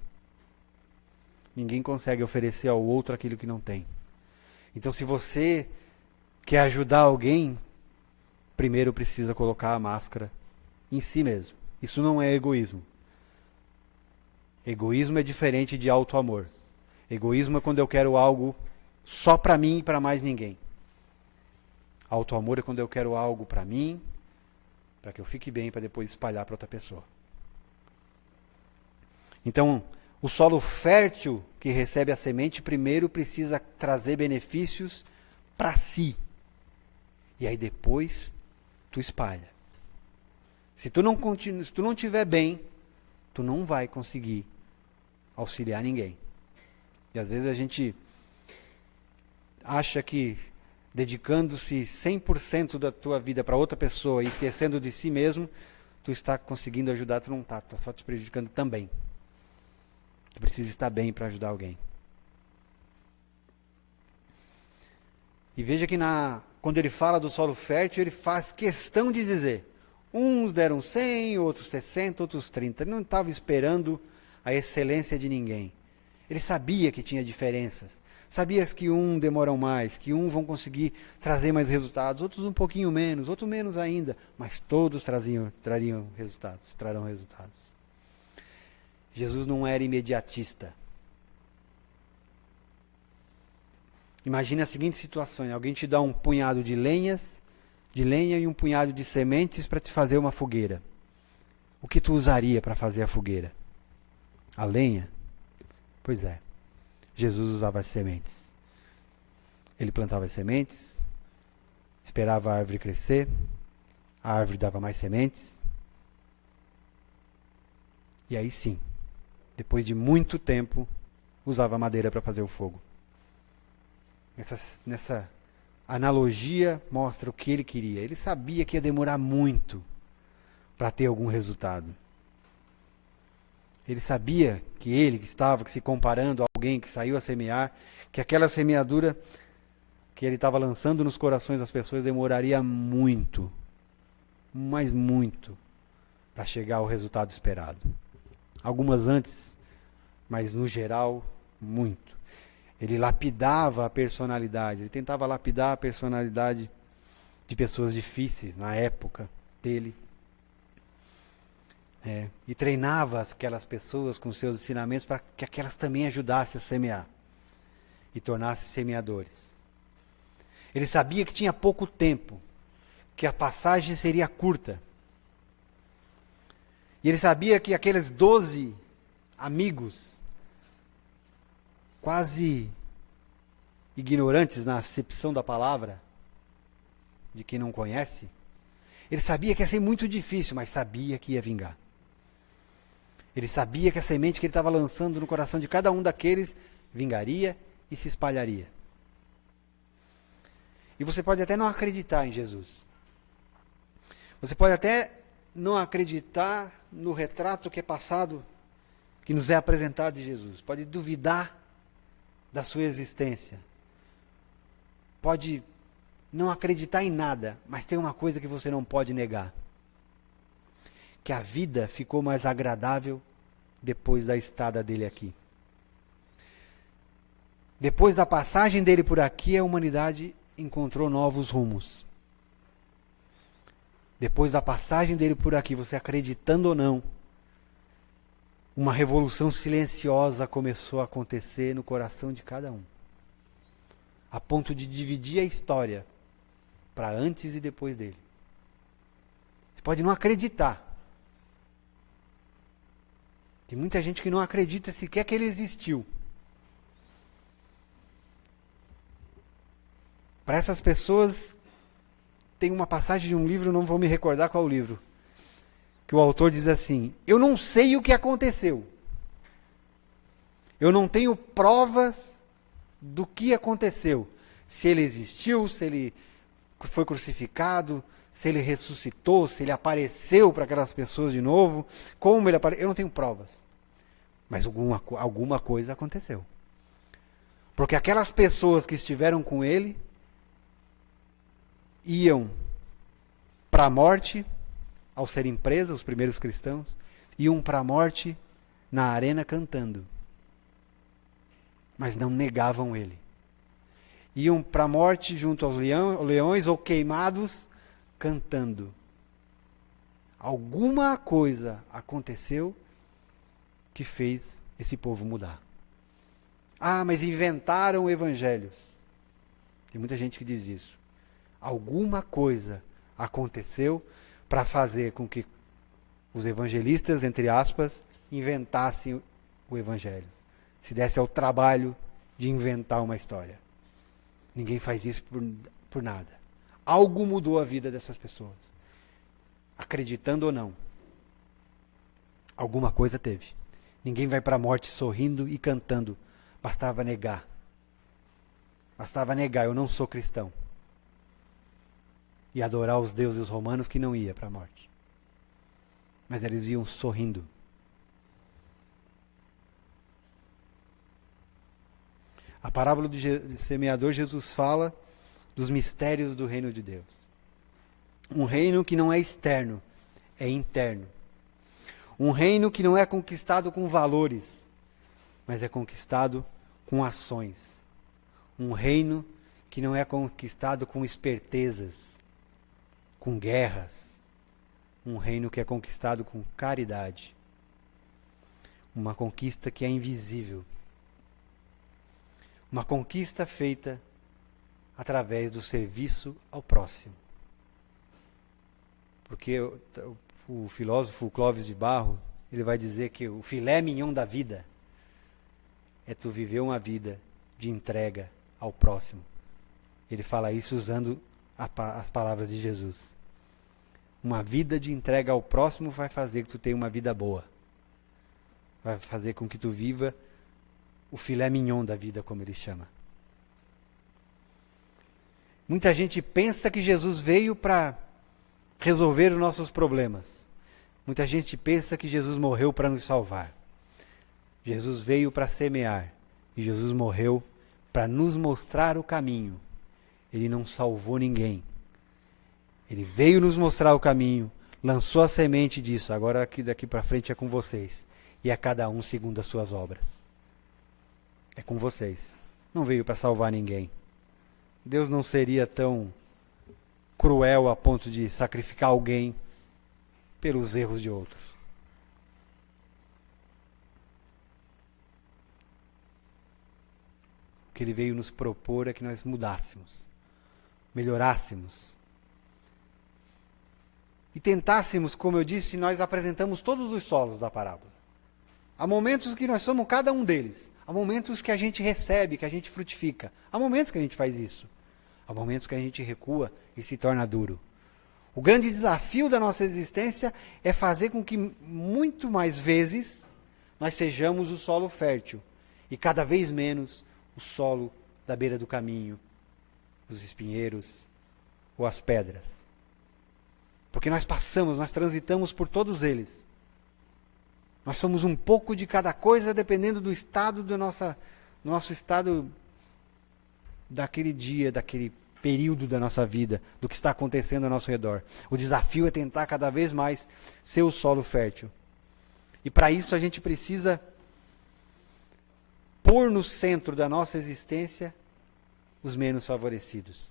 Ninguém consegue oferecer ao outro aquilo que não tem. Então, se você quer ajudar alguém, primeiro precisa colocar a máscara em si mesmo. Isso não é egoísmo. Egoísmo é diferente de auto-amor. Egoísmo é quando eu quero algo só para mim e para mais ninguém. Auto-amor é quando eu quero algo para mim, para que eu fique bem, para depois espalhar para outra pessoa. Então, o solo fértil que recebe a semente primeiro precisa trazer benefícios para si. E aí depois tu espalha. Se tu não estiver bem, tu não vai conseguir auxiliar ninguém. E às vezes a gente acha que dedicando-se 100% da tua vida para outra pessoa e esquecendo de si mesmo, tu está conseguindo ajudar, tu não está, está só te prejudicando também. Tu precisa estar bem para ajudar alguém. E veja que quando ele fala do solo fértil, ele faz questão de dizer, uns deram 100, outros 60, outros 30. Ele não estava esperando a excelência de ninguém. Ele sabia que tinha diferenças. Sabia que demoram mais, que vão conseguir trazer mais resultados, outros um pouquinho menos, outros menos ainda, mas todos trarão resultados. Jesus não era imediatista. Imagine a seguinte situação, alguém te dá um punhado de lenha e um punhado de sementes para te fazer uma fogueira. O que tu usaria para fazer a fogueira? A lenha? Pois é. Jesus usava as sementes. Ele plantava as sementes, esperava a árvore crescer, a árvore dava mais sementes. E aí sim, depois de muito tempo, usava madeira para fazer o fogo. Nessa analogia mostra o que ele queria. Ele sabia que ia demorar muito para ter algum resultado. Ele sabia que estava se comparando a alguém que saiu a semear, que aquela semeadura que ele estava lançando nos corações das pessoas demoraria muito, mas muito, para chegar ao resultado esperado. Algumas antes, mas no geral, muito. Ele lapidava a personalidade, ele tentava lapidar a personalidade de pessoas difíceis na época dele. E treinava aquelas pessoas com seus ensinamentos para que aquelas também ajudassem a semear e tornassem semeadores. Ele sabia que tinha pouco tempo, que a passagem seria curta. E ele sabia que aqueles 12 amigos, quase ignorantes na acepção da palavra, de quem não conhece, ele sabia que ia ser muito difícil, mas sabia que ia vingar. Ele sabia que a semente que ele estava lançando no coração de cada um daqueles vingaria e se espalharia. E você pode até não acreditar em Jesus. Você pode até não acreditar no retrato que é passado, que nos é apresentado de Jesus. Pode duvidar da sua existência. Pode não acreditar em nada, mas tem uma coisa que você não pode negar. Que a vida ficou mais agradável depois da estada dele aqui. Depois da passagem dele por aqui, a humanidade encontrou novos rumos. Depois da passagem dele por aqui, você acreditando ou não, uma revolução silenciosa começou a acontecer no coração de cada um. A ponto de dividir a história para antes e depois dele. Você pode não acreditar. Tem muita gente que não acredita sequer que ele existiu. Para essas pessoas, tem uma passagem de um livro, não vou me recordar qual o livro, que o autor diz assim: eu não sei o que aconteceu. Eu não tenho provas do que aconteceu. Se ele existiu, se ele foi crucificado, se ele ressuscitou, se ele apareceu para aquelas pessoas de novo, como ele apareceu, eu não tenho provas. Mas alguma coisa aconteceu. Porque aquelas pessoas que estiveram com ele iam para a morte, ao serem presas, os primeiros cristãos, iam para a morte na arena cantando. Mas não negavam ele. Iam para a morte junto aos leões ou queimados cantando. Alguma coisa aconteceu que fez esse povo mudar. Ah, mas inventaram evangelhos. Tem muita gente que diz isso. Alguma coisa aconteceu para fazer com que os evangelistas, entre aspas, inventassem o evangelho. Se desse ao trabalho de inventar uma história. Ninguém faz isso por nada. Algo mudou a vida dessas pessoas. Acreditando ou não. Alguma coisa teve. Ninguém vai para a morte sorrindo e cantando. Bastava negar. Bastava negar, eu não sou cristão. E adorar os deuses romanos que não ia para a morte. Mas eles iam sorrindo. A parábola do semeador, Jesus fala dos mistérios do reino de Deus. Um reino que não é externo, é interno. Um reino que não é conquistado com valores, mas é conquistado com ações. Um reino que não é conquistado com espertezas, com guerras. Um reino que é conquistado com caridade. Uma conquista que é invisível. Uma conquista feita através do serviço ao próximo. Porque o filósofo Clóvis de Barro, ele vai dizer que o filé mignon da vida é tu viver uma vida de entrega ao próximo. Ele fala isso usando as palavras de Jesus. Uma vida de entrega ao próximo vai fazer que tu tenha uma vida boa. Vai fazer com que tu viva o filé mignon da vida, como ele chama. Muita gente pensa que Jesus veio para resolver os nossos problemas. Muita gente pensa que Jesus morreu para nos salvar. Jesus veio para semear. E Jesus morreu para nos mostrar o caminho. Ele não salvou ninguém. Ele veio nos mostrar o caminho, lançou a semente disso. Agora daqui para frente é com vocês. E a cada um segundo as suas obras. É com vocês. Não veio para salvar ninguém. Deus não seria tão cruel a ponto de sacrificar alguém pelos erros de outros. O que ele veio nos propor é que nós mudássemos, melhorássemos. E tentássemos, como eu disse, nós apresentamos todos os solos da parábola. Há momentos que nós somos cada um deles. Há momentos que a gente recebe, que a gente frutifica. Há momentos que a gente faz isso. Há momentos que a gente recua e se torna duro. O grande desafio da nossa existência é fazer com que, muito mais vezes, nós sejamos o solo fértil. E cada vez menos o solo da beira do caminho, os espinheiros ou as pedras. Porque nós transitamos por todos eles. Nós somos um pouco de cada coisa, dependendo do estado do nosso estado daquele dia, daquele período da nossa vida, do que está acontecendo ao nosso redor. O desafio é tentar cada vez mais ser o solo fértil. E para isso a gente precisa pôr no centro da nossa existência os menos favorecidos.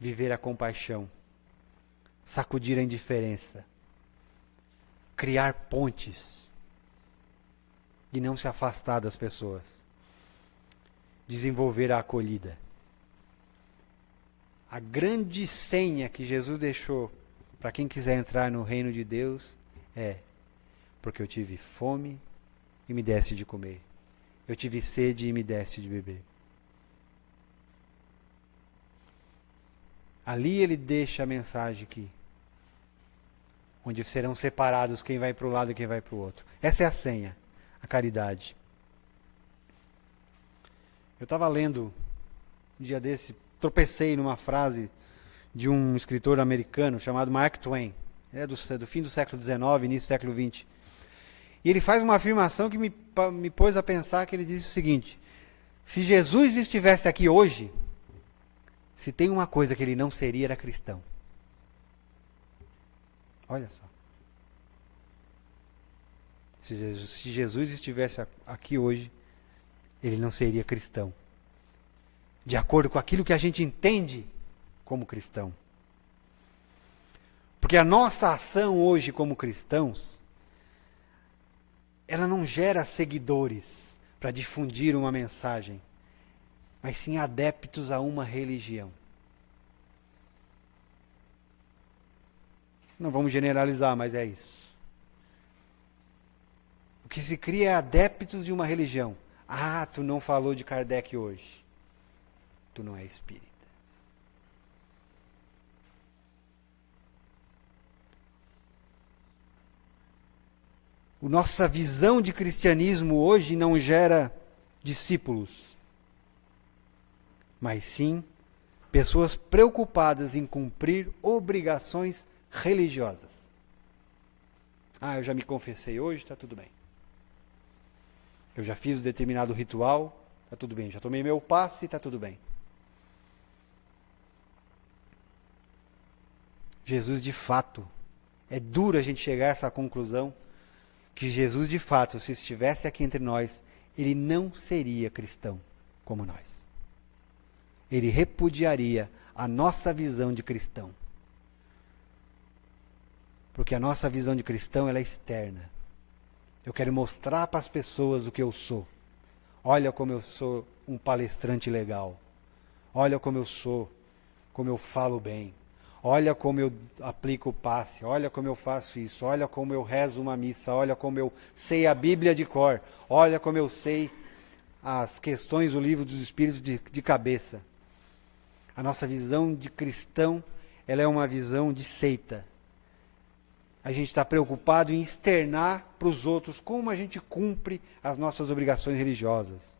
Viver a compaixão. Sacudir a indiferença. Criar pontes. E não se afastar das pessoas. Desenvolver a acolhida. A grande senha que Jesus deixou para quem quiser entrar no reino de Deus é: porque eu tive fome e me deste de comer. Eu tive sede e me deste de beber. Ali ele deixa a mensagem que onde serão separados quem vai para um lado e quem vai para o outro. Essa é a senha, a caridade. Eu estava lendo um dia desse, tropecei numa frase de um escritor americano chamado Mark Twain. Ele é do fim do século XIX, início do século XX. E ele faz uma afirmação que me pôs a pensar, que ele diz o seguinte: se Jesus estivesse aqui hoje, se tem uma coisa que ele não seria, era cristão. Olha só. Se Jesus estivesse aqui hoje, ele não seria cristão. De acordo com aquilo que a gente entende como cristão. Porque a nossa ação hoje como cristãos, ela não gera seguidores para difundir uma mensagem, mas sim adeptos a uma religião. Não vamos generalizar, mas é isso. O que se cria é adeptos de uma religião. Ah, tu não falou de Kardec hoje. Tu não é espírita. A nossa visão de cristianismo hoje não gera discípulos, mas sim pessoas preocupadas em cumprir obrigações religiosas. Ah, eu já me confessei hoje, está tudo bem. Eu já fiz um determinado ritual, está tudo bem. Já tomei meu passe, está tudo bem. Jesus, de fato, é duro a gente chegar a essa conclusão, que Jesus, de fato, se estivesse aqui entre nós, ele não seria cristão como nós. Ele repudiaria a nossa visão de cristão. Porque a nossa visão de cristão, ela é externa. Eu quero mostrar para as pessoas o que eu sou. Olha como eu sou um palestrante legal. Olha como eu sou, como eu falo bem. Olha como eu aplico o passe, olha como eu faço isso, olha como eu rezo uma missa, olha como eu sei a Bíblia de cor, olha como eu sei as questões do livro dos Espíritos de cabeça. A nossa visão de cristão, ela é uma visão de seita. A gente está preocupado em externar para os outros como a gente cumpre as nossas obrigações religiosas.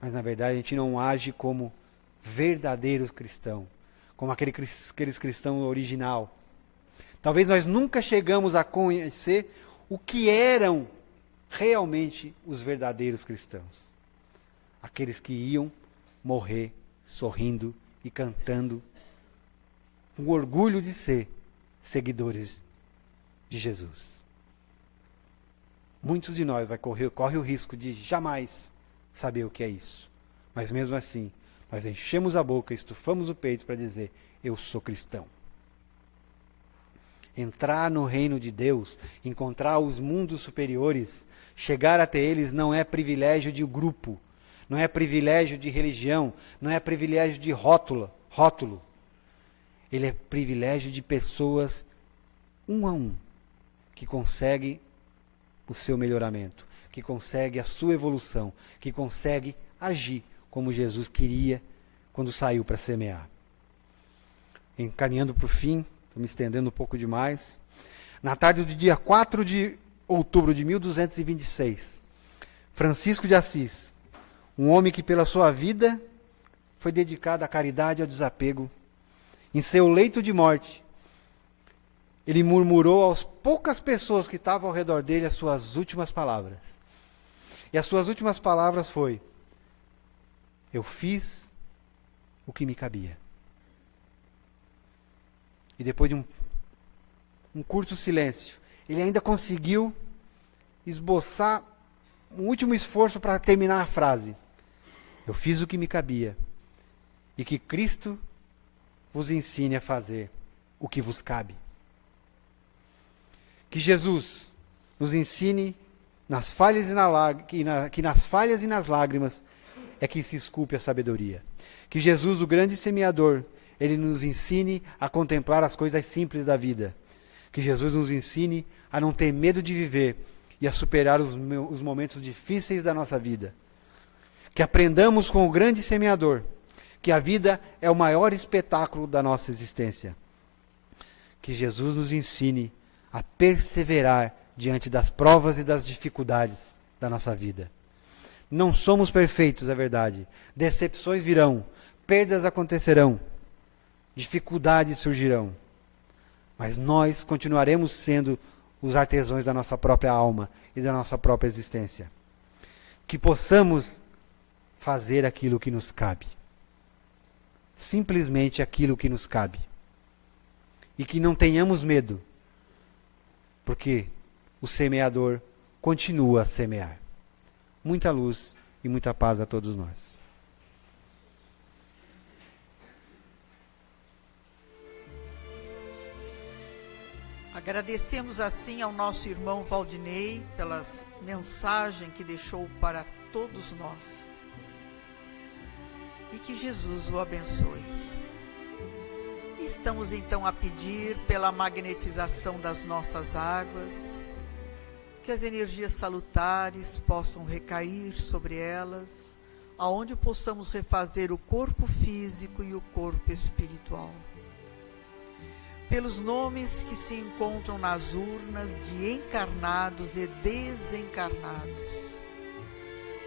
Mas, na verdade, a gente não age como verdadeiros cristãos. Como aqueles cristãos original. Talvez nós nunca chegamos a conhecer o que eram realmente os verdadeiros cristãos. Aqueles que iam morrer sorrindo e cantando, com orgulho de ser seguidores de Jesus. Muitos de nós corre o risco de jamais saber o que é isso. Mas mesmo assim, nós enchemos a boca, estufamos o peito para dizer, eu sou cristão. Entrar no reino de Deus, encontrar os mundos superiores, chegar até eles não é privilégio de grupo, não é privilégio de religião, não é privilégio de rótulo. Ele é privilégio de pessoas, um a um, que conseguem o seu melhoramento, que conseguem a sua evolução, que conseguem agir como Jesus queria quando saiu para semear. Encaminhando para o fim, estou me estendendo um pouco demais. Na tarde do dia 4 de outubro de 1226, Francisco de Assis, um homem que pela sua vida foi dedicado à caridade e ao desapego, em seu leito de morte, ele murmurou às poucas pessoas que estavam ao redor dele as suas últimas palavras. E as suas últimas palavras foi: eu fiz o que me cabia. E depois de um curto silêncio, ele ainda conseguiu esboçar um último esforço para terminar a frase: eu fiz o que me cabia, e que Cristo vos ensine a fazer o que vos cabe. Que Jesus nos ensine nas falhas que nas falhas e nas lágrimas é que se esculpe a sabedoria. Que Jesus, o grande semeador, ele nos ensine a contemplar as coisas simples da vida. Que Jesus nos ensine a não ter medo de viver e a superar os momentos difíceis da nossa vida. Que aprendamos com o grande semeador que a vida é o maior espetáculo da nossa existência. Que Jesus nos ensine a perseverar diante das provas e das dificuldades da nossa vida. Não somos perfeitos, é verdade. Decepções virão, perdas acontecerão, dificuldades surgirão. Mas nós continuaremos sendo os artesãos da nossa própria alma e da nossa própria existência. Que possamos fazer aquilo que nos cabe. Simplesmente aquilo que nos cabe. E que não tenhamos medo, porque o semeador continua a semear. Muita luz e muita paz a todos nós. Agradecemos assim ao nosso irmão Valdinei pela mensagem que deixou para todos nós. E que Jesus o abençoe. Estamos então a pedir pela magnetização das nossas águas, que as energias salutares possam recair sobre elas, aonde possamos refazer o corpo físico e o corpo espiritual. Pelos nomes que se encontram nas urnas de encarnados e desencarnados,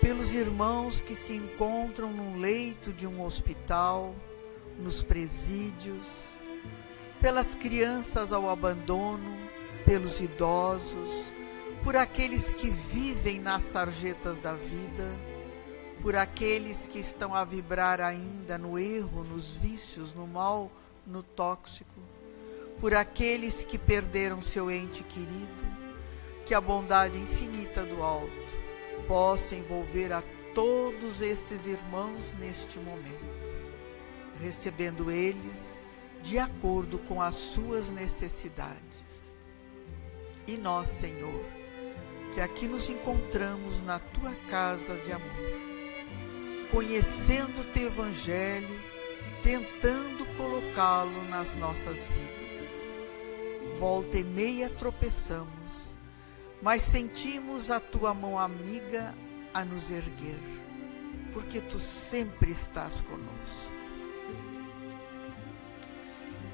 pelos irmãos que se encontram no leito de um hospital, nos presídios, pelas crianças ao abandono, pelos idosos, por aqueles que vivem nas sarjetas da vida, por aqueles que estão a vibrar ainda no erro, nos vícios, no mal, no tóxico, por aqueles que perderam seu ente querido, que a bondade infinita do alto possa envolver a todos estes irmãos neste momento, recebendo eles de acordo com as suas necessidades. E nós, Senhor, que aqui nos encontramos na Tua casa de amor, conhecendo o Teu Evangelho, tentando colocá-lo nas nossas vidas. Volta e meia tropeçamos, mas sentimos a Tua mão amiga a nos erguer, porque Tu sempre estás conosco.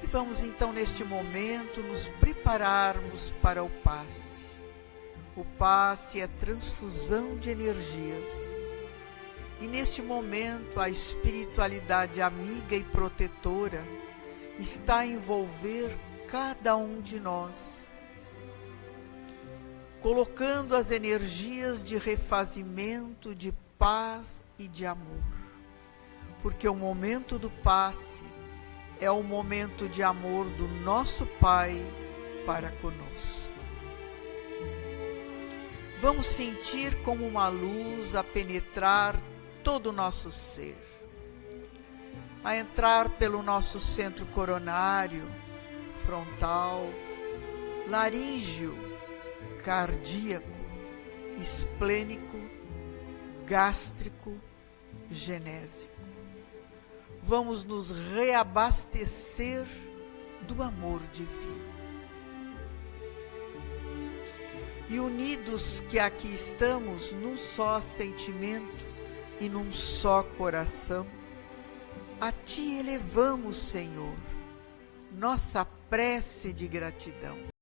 E vamos então neste momento nos prepararmos para o passe. O passe é transfusão de energias. E neste momento a espiritualidade amiga e protetora está a envolver cada um de nós, colocando as energias de refazimento, de paz e de amor. Porque o momento do passe é o momento de amor do nosso Pai para conosco. Vamos sentir como uma luz a penetrar todo o nosso ser, a entrar pelo nosso centro coronário, frontal, laríngeo, cardíaco, esplênico, gástrico, genésico. Vamos nos reabastecer do amor divino. E unidos que aqui estamos num só sentimento e num só coração, a Ti elevamos, Senhor, nossa prece de gratidão.